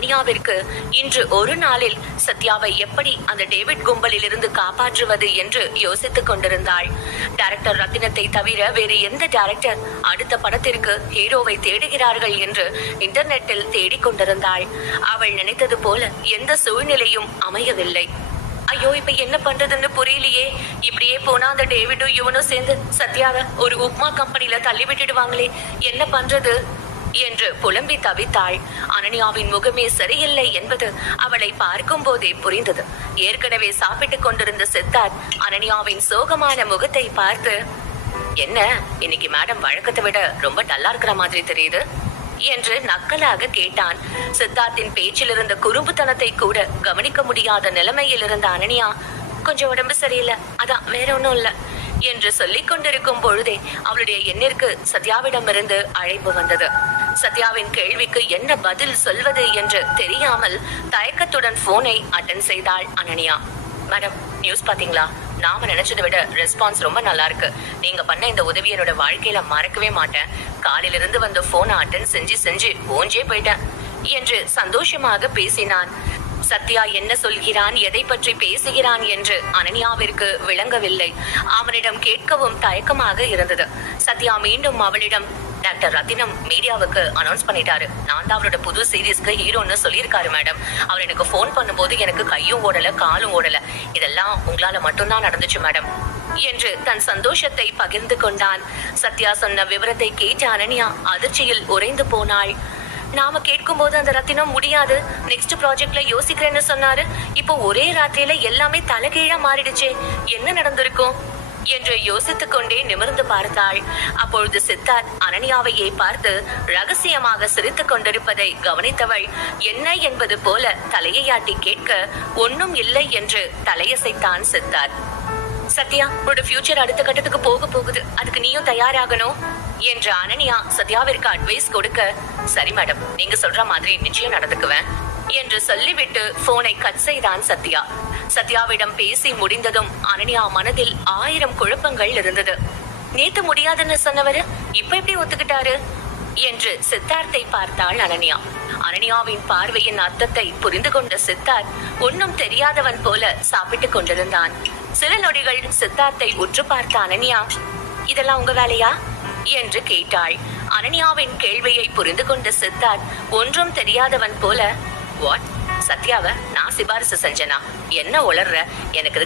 அனன்யாவிற்கு இன்று ஒரு நாளில் சத்யாவை எப்படி அந்த டேவிட் கும்பலில் இருந்து காப்பாற்றுவது என்று யோசித்துக் கொண்டிருந்தாள். டைரக்டர் ரத்தினத்தை தவிர வேறு எந்த டைரக்டர் அடுத்த படத்திற்கு ஹீரோவை தேடுகிறார்கள் என்று இன்டர்நெட்டில் தேடிக்கொண்டிருந்தாள். அவள் நினைத்தது போல எந்த சூழ்நிலையும் அமையவில்லை. ஐயோ, இப்ப என்ன பண்றதுன்னு புரியலையே. இப்படியே போனா அந்த டேவிடும் இவனும் சேர்ந்து சத்யாவை ஒரு உப்மா கம்பெனில தள்ளி விட்டுடுவாங்களே, என்ன பண்றது என்று புலம்பி தவித்தாள். அனன்யாவின் முகமே சரியில்லை என்பது அவளை பார்க்கும் போதே புரிந்தது. ஏற்கனவே சாப்பிட்டுக் கொண்டிருந்த சித்தார்த் அனன்யாவின் சோகமான முகத்தை பார்த்து, என்ன இன்னைக்கு மேடம் வழக்கத்தை விட ரொம்ப டல்லா இருக்கிற மாதிரி தெரியுது என்று நக்கலாக கேட்டான். சித்தார்த்தின் பேச்சில் இருந்த குறும்புத்தனத்தை கூட கவனிக்க முடியாத நிலைமையில் இருந்த அனன்யா, கொஞ்சம் உடம்பு சரியில்லை, அதான் வேற ஒன்றும் இல்லை என்று சொல்லிக் கொண்டிருக்கும் பொழுதே அவளுடைய எண்ணிற்கு சத்யாவிடமிருந்து அழைப்பு வந்தது. சத்யாவின் கேள்விக்கு என்ன பதில் சொல்வது என்று தெரியாமல் தயக்கத்துடன் போனை அட்டெண்ட் செய்தாள் அனன்யா. மேடம், நியூஸ் பாத்தீங்களா? நாம நினைச்சதை விட ரெஸ்பான்ஸ் ரொம்ப நல்லா இருக்கு. நீங்க பண்ண இந்த உதவி என்னோட வாழ்க்கையில மறக்கவே மாட்டேன். காலையிலிருந்து வந்த போனை அட்டெண்ட் செஞ்சு ஓஞ்சே போயிட்டேன் என்று சந்தோஷமாக பேசினான். சத்யா என்ன சொல்கிறான், எதை பற்றி பேசுகிறான் என்று அனன்யாவிற்கு விளங்கவில்லை. அவனிடம் கேட்கவும் தயக்கமாக இருந்தது. சத்யா மீண்டும் அவளிடம், டாக்டர் ரத்தினம் மீடியாவுக்கு அனௌன்ஸ் பண்ணிட்டாரு, நான் தான் அவரோட புது சீரீஸ்க்கு ஹீரோன்னு சொல்லியிருக்காரு மேடம். அவர் எனக்கு போன் பண்ணும்போது எனக்கு கையும் ஓடல காலும் ஓடல, இதெல்லாம் உங்களால மட்டும்தான் நடந்துச்சு மேடம் என்று தன் சந்தோஷத்தை பகிர்ந்து கொண்டான். சத்யா சொன்ன விவரத்தை கேட்ட அனன்யா அதிர்ச்சியில் உறைந்து போனாள். நாம கேட்கும் போது அந்த ரத்தினம் முடியாது, நெக்ஸ்ட் ப்ராஜெக்ட்ல யோசிக்கிறேன்னு சொன்னாரு. இப்போ ஒரே ராத்திரியில எல்லாமே தலைகீழா மாறிடுச்சே, என்ன நடந்திருக்கும் என்று யோசித்துக் கொண்டே நிமிர்ந்து பார்த்தாள். அப்பொழுது சித்தார்த் அனன்யாவையே பார்த்து ரகசியமாக சிரித்துக் கொண்டிருப்பதை கவனித்தவள் என்ன என்பது போல தலையை ஆட்டி கேட்க, ஒன்னும் இல்லை என்று தலையசைத்தான் சித்தார்த். சத்யா, உன்னோட ஃபியூச்சர் அடுத்த கட்டத்துக்கு போக போகுது, அதுக்கு நீயும் தயாராகணும் என்று அனன்யா சத்யாவிற்கு அட்வைஸ் கொடுக்க, சரி மேடம், நீங்க சொல்ற மாதிரி நிச்சயம் நடந்துக்குவேன் என்று சொல்லிவிட்டு போனை கட் செய்தான் சத்யா. சத்யாவிடம் பேசி முடிந்ததும் அனன்யா மனதில் 1000 குழப்பங்கள் இருந்தது. நேத்து முடியாதுன்னு சொன்னவரு இப்ப எப்படி ஒத்துக்கிட்டாரு என்று சித்தார்த்தை பார்த்தாள் அனன்யா. அனன்யாவின் பார்வையின் அர்த்தத்தை புரிந்து கொண்ட சித்தார்த் ஒன்னும் தெரியாதவன் போல சாப்பிட்டுக் கொண்டிருந்தான். சில நொடிகள் சித்தார்த்தை உற்று பார்த்த அனன்யா, இதெல்லாம் உங்க வேலையா என்று கேட்டாள். அனன்யாவின் கேள்வியை புரிந்து கொண்ட சித்தார்த் ஒன்றும் தெரியாதவன் போல, வாட், சத்யாவை நான் சிபாரிசு செஞ்சனா? என்ன உளர்ற? எனக்கு